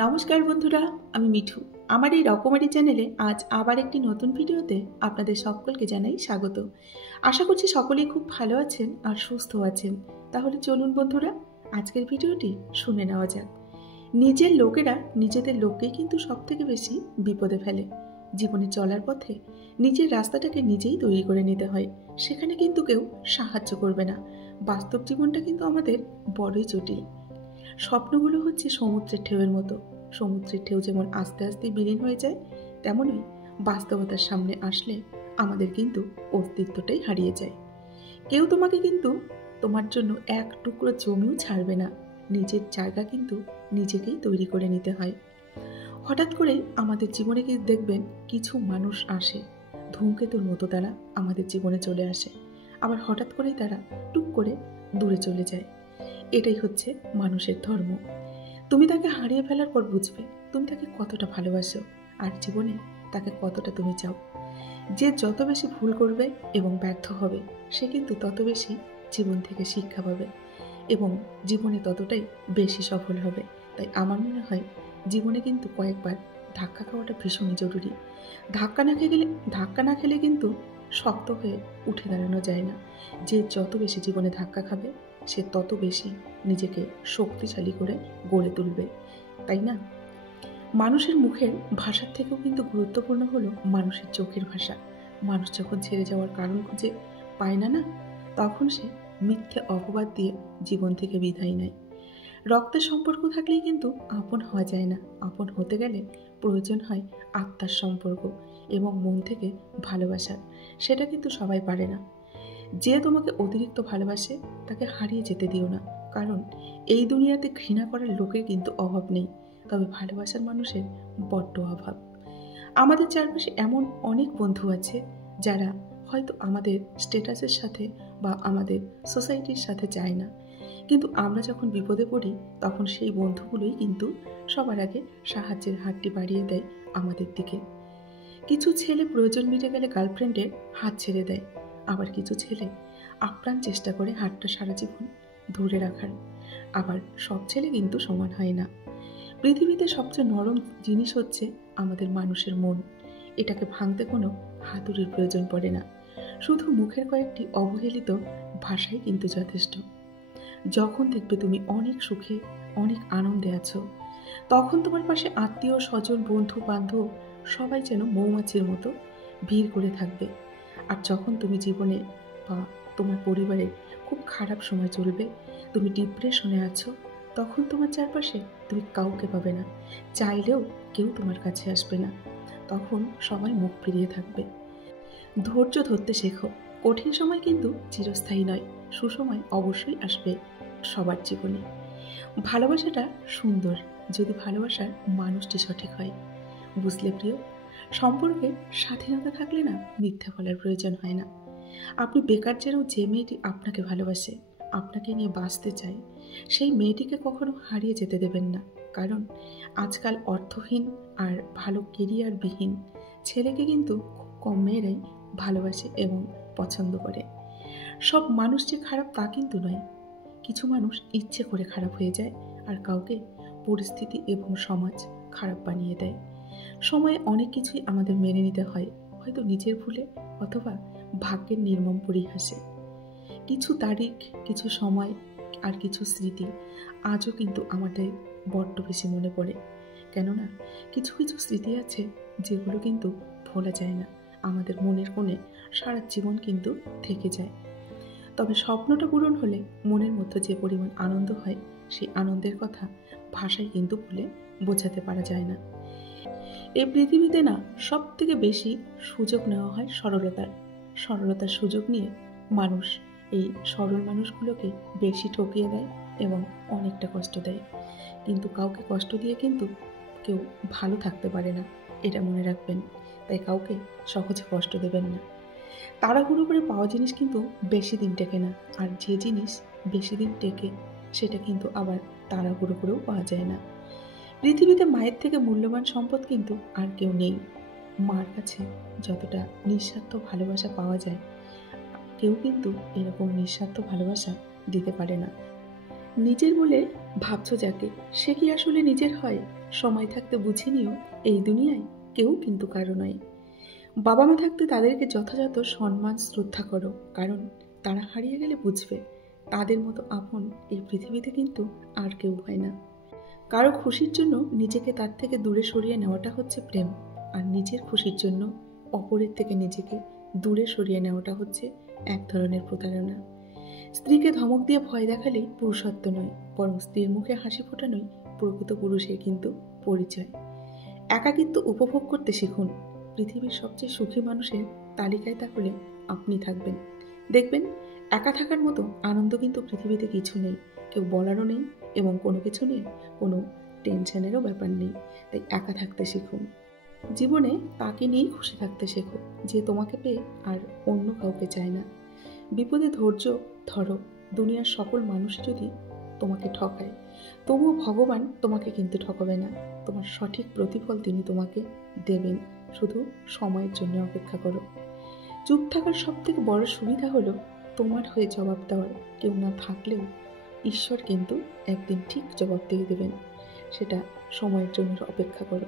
নমস্কার বন্ধুরা, আমি মিঠু। আমার এই রকমারি চ্যানেলে আজ আবার একটি নতুন ভিডিওতে আপনাদের সকলকে জানাই স্বাগত। আশা করছি সকলেই খুব ভালো আছেন আর সুস্থ আছেন। তাহলে চলুন বন্ধুরা, আজকের ভিডিওটি শুনে নেওয়া যাক। নিজের লোকেরা নিজেদের লোককেই কিন্তু সব থেকে বেশি বিপদে ফেলে। জীবনে চলার পথে নিজের রাস্তাটাকে নিজেই তৈরি করে নিতে হয়, সেখানে কিন্তু কেউ সাহায্য করবে না। বাস্তব জীবনটা কিন্তু আমাদের বড়ই জটিল। স্বপ্নগুলো হচ্ছে সমুদ্রের ঢেউয়ের মতো। সমুদ্রের ঢেউ যেমন আস্তে আস্তে বিলীন হয়ে যায়, তেমনই বাস্তবতার সামনে আসলে আমাদের কিন্তু অস্তিত্বটাই হারিয়ে যায়। কেউ তোমাকে কিন্তু তোমার জন্য এক টুকরো জমিও ছাড়বে না। নিজের জায়গা কিন্তু নিজেকেই তৈরি করে নিতে হয়। হঠাৎ করে আমাদের জীবনে কিন্তু দেখবেন কিছু মানুষ আসে, ধূমকেতুর মতো তারা আমাদের জীবনে চলে আসে, আবার হঠাৎ করেই তারা টুক করে দূরে চলে যায়। এটাই হচ্ছে মানুষের ধর্ম। তুমি তাকে হারিয়ে ফেলার পর বুঝবে তুমি তাকে কতটা ভালোবাসো আর জীবনে তাকে কতটা তুমি চাও। যে যত বেশি ভুল করবে এবং ব্যর্থ হবে, সে কিন্তু তত বেশি জীবন থেকে শিক্ষা পাবে এবং জীবনে ততটাই বেশি সফল হবে। তাই আমার মনে হয় জীবনে কিন্তু কয়েকবার ধাক্কা খাওয়াটা ভীষণই জরুরি। ধাক্কা না খেলে কিন্তু শক্ত হয়ে উঠে দাঁড়ানো যায় না। যে যত বেশি জীবনে ধাক্কা খাবে, সে তত বেশি নিজেকে শক্তিশালী করে গড়ে তুলবে, তাই না? মানুষের মুখের ভাষার থেকেও কিন্তু গুরুত্বপূর্ণ হলো মানুষের চোখের ভাষা। মানুষ যখন ছেড়ে যাওয়ার কারণ খুঁজে পায় না, তখন সে মিথ্যে অপবাদ দিয়ে জীবন থেকে বিদায় নেয়। রক্তের সম্পর্ক থাকলেই কিন্তু আপন হওয়া যায় না। আপন হতে গেলে প্রয়োজন হয় আত্মার সম্পর্ক এবং মন থেকে ভালোবাসা। সেটা কিন্তু সবাই পারে না। যে তোমাকে অতিরিক্ত ভালোবাসে তাকে হারিয়ে যেতে দিও না, কারণ এই দুনিয়াতে ঘৃণা করার লোকের কিন্তু অভাব নেই, তবে ভালোবাসার মানুষের বড্ড অভাব। আমাদের চারপাশে এমন অনেক বন্ধু আছে যারা হয়তো আমাদের স্ট্যাটাসের সাথে বা আমাদের সোসাইটির সাথে যায় না, কিন্তু আমরা যখন বিপদে পড়ি তখন সেই বন্ধুগুলোই কিন্তু সবার আগে সাহায্যের হাতটি বাড়িয়ে দেয় আমাদের দিকে। কিছু ছেলে প্রয়োজন মিটে গেলে গার্লফ্রেন্ডের হাত ছেড়ে দেয়, আবার কিছু ছেলে আপ্রাণ চেষ্টা করে হাতটা সারা জীবন ধরে রাখার। আবার সব ছেলে কিন্তু সমান হয় না। পৃথিবীতে সবচেয়ে নরম জিনিস হচ্ছে আমাদের মানুষের মন। এটাকে ভাঙতে কোনো হাতুড়ির প্রয়োজন পড়ে না, শুধু মুখের কয়েকটি অবহেলিত ভাষাই কিন্তু যথেষ্ট। যখন দেখবে তুমি অনেক সুখে অনেক আনন্দে আছো, তখন তোমার পাশে আত্মীয় স্বজন বন্ধু বান্ধব সবাই যেন মৌমাছির মতো ভিড় করে থাকবে। আর যখন তুমি জীবনে বা তোমার পরিবারে খুব খারাপ সময় চলবে, তুমি ডিপ্রেশনে আছো, তখন তোমার চারপাশে তুমি কাউকে পাবে না। চাইলেও কেউ তোমার কাছে আসবে না। তখন সবাই মুখ ফিরিয়ে থাকবে। ধৈর্য ধরতে শেখো। কঠিন সময় কিন্তু চিরস্থায়ী নয়, সুসময় অবশ্যই আসবে সবার জীবনে। ভালোবাসাটা সুন্দর যদি ভালোবাসার মানুষটি সঠিক হয়। বুঝলে প্রিয়, সম্পর্কে স্বাধীনতা থাকলে না মিথ্যা বলার প্রয়োজন হয় না। আপনি বেকার জেনেও যে মেয়েটি আপনাকে ভালোবাসে, আপনাকে নিয়ে বাঁচতে চায়, সেই মেয়েটিকে কখনো হারিয়ে যেতে দেবেন না। কারণ আজকাল অর্থহীন আর ভালো কেরিয়ারবিহীন ছেলেকে কিন্তু খুব কম মেয়েরাই ভালোবাসে এবং পছন্দ করে। সব মানুষ যে খারাপ তা কিন্তু নয়। কিছু মানুষ ইচ্ছে করে খারাপ হয়ে যায়, আর কাউকে পরিস্থিতি এবং সমাজ খারাপ বানিয়ে দেয়। সময়ে অনেক কিছুই আমাদের মেনে নিতে হয়, হয়তো নিজের ভুলে অথবা ভাগ্যের নির্মম পরিহাসে। কিছু তারিখ, কিছু সময় আর কিছু স্মৃতি আজও কিন্তু আমাদের বড্ড বেশি মনে পড়ে। কেননা কিছু কিছু স্মৃতি আছে যেগুলো কিন্তু ভোলা যায় না, আমাদের মনের কোণে সারা জীবন কিন্তু থেকে যায়। তবে স্বপ্নটা পূরণ হলে মনের মধ্যে যে পরিমাণ আনন্দ হয়, সেই আনন্দের কথা ভাষায় কিন্তু বলে বোঝাতে পারা যায় না। এই পৃথিবীতে না সব থেকে বেশি সুযোগ নেওয়া হয় সরলতার সুযোগ নিয়ে মানুষ এই সরল মানুষগুলোকে বেশি ঠকিয়ে দেয় এবং অনেকটা কষ্ট দেয়। কিন্তু কাউকে কষ্ট দিয়ে কিন্তু কেউ ভালো থাকতে পারে না, এটা মনে রাখবেন। তাই কাউকে সহজে কষ্ট দেবেন না। তাড়াহুড়ো করে পাওয়া জিনিস কিন্তু বেশি দিন টেকে না, আর যে জিনিস বেশি দিন টেকে সেটা কিন্তু আবার তাড়াহুড়ো করেও পাওয়া যায় না। পৃথিবীতে মায়ের থেকে মূল্যবান সম্পদ কিন্তু আর কেউ নেই। মার কাছে যতটা নিঃস্বার্থ ভালোবাসা পাওয়া যায়, কেউ কিন্তু এরকম নিঃস্বার্থ ভালোবাসা দিতে পারে না। নিজের বলে ভাবছো যাকে, সে কি আসলে নিজের হয়? সময় থাকতে বুঝে নিও এই দুনিয়ায় কেউ কিন্তু কারো নয়। বাবা মা থাকতে তাদেরকে যথাযথ সম্মান শ্রদ্ধা করো, কারণ তারা হারিয়ে গেলে বুঝবে তাদের মতো আপন এই পৃথিবীতে কিন্তু আর কেউ হয় না। কারো খুশির জন্য নিজেকে তার থেকে দূরে সরিয়ে নেওয়াটা হচ্ছে প্রেম, আর নিজের খুশির জন্য অপরের থেকে নিজেকে দূরে সরিয়ে নেওয়াটা হচ্ছে এক ধরনের প্রতারণা। স্ত্রীকে ধমক দিয়ে ভয় দেখালেই পুরুষত্ব নয়, বরং স্ত্রীর মুখে হাসি ফোটানোই প্রকৃত পুরুষের কিন্তু পরিচয়। একাকিত্ব উপভোগ করতে শিখুন। পৃথিবীর সবচেয়ে সুখী মানুষের তালিকায় তাহলে আপনি থাকবেন। দেখবেন একা থাকার মতো আনন্দ কিন্তু পৃথিবীতে কিছু নেই, কেউ বলারও নেই এবং কোনো কিছু নিয়ে কোনো টেনশনেরও ব্যাপার নেই। তাই একা থাকতে শিখুন। জীবনে তাকে নিয়েই খুশি থাকতে শেখো যে তোমাকে পেয়ে আর অন্য কাউকে চায় না। বিপদে ধৈর্য ধরো। দুনিয়ার সকল মানুষ যদি তোমাকে ঠকায়, তবুও ভগবান তোমাকে কিন্তু ঠকাবে না। তোমার সঠিক প্রতিফল তিনি তোমাকে দেবেন, শুধু সময়ের জন্য অপেক্ষা করো। চুপ থাকার সব থেকে বড় সুবিধা হলো তোমার হয়ে জবাব দেওয়ার কেউ না থাকলেও ঈশ্বর কিন্তু একদিন ঠিক জবাব দিয়ে দেবেন, সেটা সময়ের জন্য অপেক্ষা করো।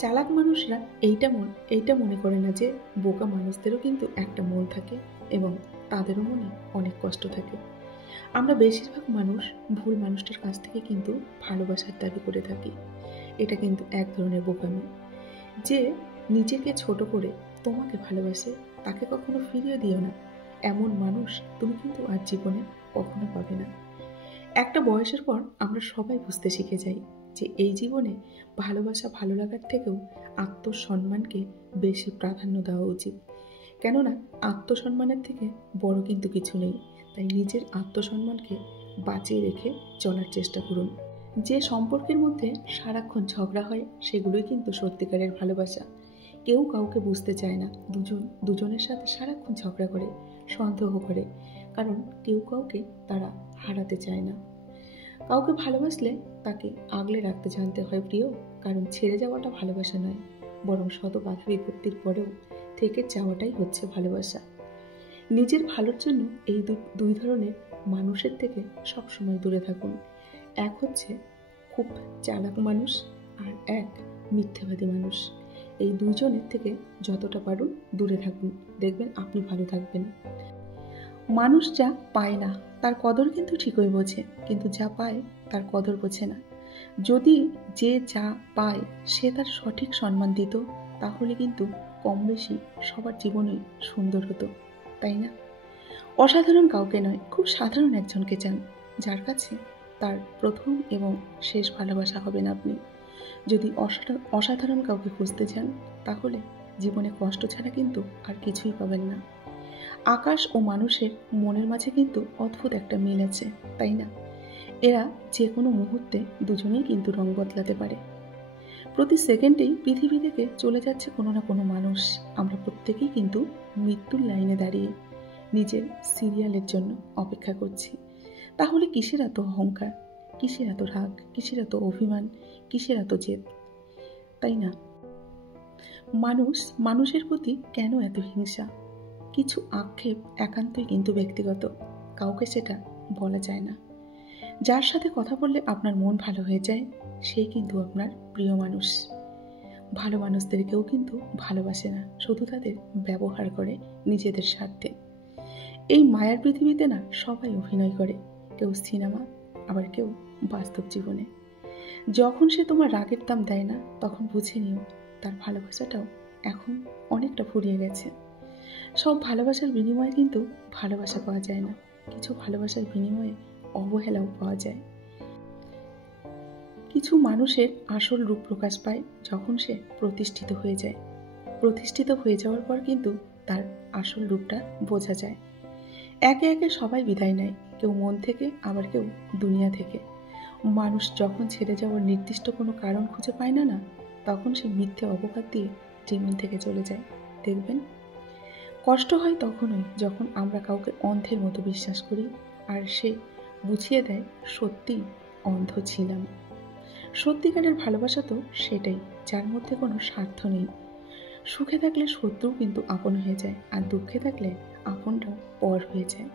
চালাক মানুষরা এইটা মনে করে না যে বোকা মানুষদেরও কিন্তু একটা মন থাকে এবং তাদেরও মনে অনেক কষ্ট থাকে। আমরা বেশিরভাগ মানুষ ভুল মানুষটার কাছ থেকে কিন্তু ভালোবাসার দাবি করে থাকি। এটা কিন্তু এক ধরনের বোকামি। যে নিজেকে ছোট করে তোমাকে ভালোবাসে তাকে কখনো ফিরিয়ে দিও না। এমন মানুষ তুমি কিন্তু আর জীবনে কখনো পাবে না। একটা বয়সের পর আমরা সবাই বুঝতে শিখে যাই যে এই জীবনে ভালোবাসা ভালো লাগার থেকেও আত্মসম্মানকে বেশি প্রাধান্য দেওয়া উচিত। কেননা আত্মসম্মানের থেকে বড় কিন্তু কিছু নেই। তাই নিজের আত্মসম্মানকে বাঁচিয়ে রেখে চলার চেষ্টা করুন। যে সম্পর্কের মধ্যে সারাক্ষণ ঝগড়া হয় সেগুলোই কিন্তু সত্যিকারের ভালোবাসা। কেউ কাউকে বুঝতে চায় না, দুজনের সাথে সারাক্ষণ ঝগড়া করে, সন্দেহ করে, কারণ কেউ কাউকে তারা হারাতে চায় না। কাউকে ভালোবাসলে তাকে আগলে রাখতে জানতে হয় প্রিয়, কারণ ছেড়ে যাওয়াটা ভালোবাসা নয়, বরং শত বাধা বিপত্তির পরেও থেকে যাওয়াটাই হচ্ছে ভালোবাসা। নিজের ভালোর জন্য এই দুই ধরনের মানুষের থেকে সবসময় দূরে থাকুন। এক হচ্ছে খুব চালাক মানুষ, আর এক মিথ্যাবাদী মানুষ। এই দুইজনের থেকে যতটা পারুন দূরে থাকুন, দেখবেন আপনি ভালো থাকবেন। মানুষ যা পায় না তার কদর কিন্তু ঠিকই বোঝে, কিন্তু যা পায় তার কদর বোঝে না। যদি যে যা পায় সে তার সঠিক সম্মান দিত, তাহলে কিন্তু কম বেশি সবার জীবনই সুন্দর হতো, তাই না? অসাধারণ কাউকে নয়, খুব সাধারণ একজনকে চান, যার কাছে তার প্রথম এবং শেষ ভালোবাসা হবেন আপনি। যদি অসাধারণ কাউকে খুঁজতে চান, তাহলে জীবনে কষ্ট ছাড়া কিন্তু আর কিছুই পাবেন না। আকাশ ও মানুষের মনের মাঝে কিন্তু অদ্ভুত একটা মিল আছে, তাই না? এরা যে কোনো মুহূর্তে দুজনেই কিন্তু রং বদলাতে পারে। প্রতি সেকেন্ডেই পৃথিবী থেকে চলে যাচ্ছে কোনো না কোনো মানুষ। আমরা প্রত্যেকেই কিন্তু মৃত্যুর লাইনে দাঁড়িয়ে নিজের সিরিয়ালের জন্য অপেক্ষা করছি। তাহলে কিসের এত অহংকার, কিসের এত রাগ, কিসের এত অভিমান, কিসের এত জেদ, তাই না? মানুষের প্রতি কেন এত হিংসা? কিছু আক্ষেপ একান্তই কিন্তু ব্যক্তিগত, কাউকে সেটা বলা যায় না। যার সাথে কথা বললে আপনার মন ভালো হয়ে যায়, সেই কিন্তু আপনার প্রিয় মানুষ। ভালো মানুষদেরকেও কিন্তু ভালোবাসে না, শুধু তাদের ব্যবহার করে নিজেদের স্বার্থে। এই মায়ার পৃথিবীতে না সবাই অভিনয় করে, কেউ সিনেমা, আবার কেউ বাস্তব জীবনে। যখন সে তোমার রাগের দাম দেয় না, তখন বুঝে নিও তার ভালোবাসাটাও এখন অনেকটা ফুরিয়ে গেছে। সব ভালোবাসার বিনিময়ে কিন্তু ভালোবাসা পাওয়া যায় না, কিছু ভালোবাসার বিনিময়ে অবহেলাও পাওয়া যায়। কিছু মানুষের আসল রূপ প্রকাশ পায় যখন সে প্রতিষ্ঠিত হয়ে যায়। প্রতিষ্ঠিত হয়ে যাওয়ার পর কিন্তু তার আসল রূপটা বোঝা যায়। একে একে সবাই বিদায় নেয়, কেউ মন থেকে, আবার কেউ দুনিয়া থেকে। মানুষ যখন ছেড়ে যাওয়ার নির্দিষ্ট কোনো কারণ খুঁজে পায় না, তখন সে মিথ্যে অপবাদ দিয়ে জীবন থেকে চলে যায়। দেখবেন কষ্ট হয় তখনই যখন আমরা কাউকে অন্ধের মতো বিশ্বাস করি, আর সে বুঝিয়ে দেয় সত্যি অন্ধ ছিলাম। সত্যিকারের ভালোবাসা তো সেটাই, যার মধ্যে কোনো স্বার্থ নেই। সুখে থাকলে শত্রু কিন্তু আপন হয়ে যায়, আর দুঃখে থাকলে আপনটা পর হয়ে যায়।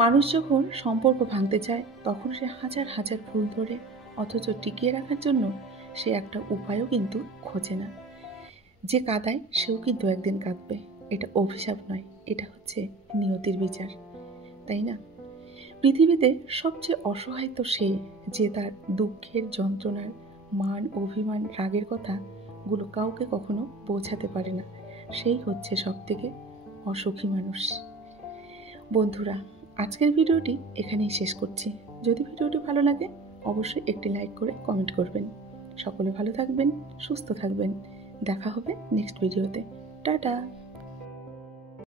মানুষ যখন সম্পর্ক ভাঙতে চায়, তখন সে হাজার হাজার ভুল ধরে, অথচ টিকিয়ে রাখার জন্য সে একটা উপায়ও কিন্তু খোঁজে না। যে কাঁদায় সেও কিন্তু একদিন কাঁদবে। এটা অভিশাপ নয়, এটা হচ্ছে নিয়তির বিচার, তাই না? পৃথিবীতে সবচেয়ে অসহায় তো সে, যে তার দুঃখের, যন্ত্রণার, মান, অভিমান, রাগের কথাগুলো কাউকে কখনো বোঝাতে পারে না। সেই হচ্ছে সবথেকে অসুখী মানুষ। বন্ধুরা, আজকের ভিডিওটি এখানেই শেষ করছি। যদি ভিডিওটি ভালো লাগে অবশ্যই একটি লাইক করে কমেন্ট করবেন। সকলে ভালো থাকবেন, সুস্থ থাকবেন। দেখা হবে নেক্সট ভিডিওতে। টাটা।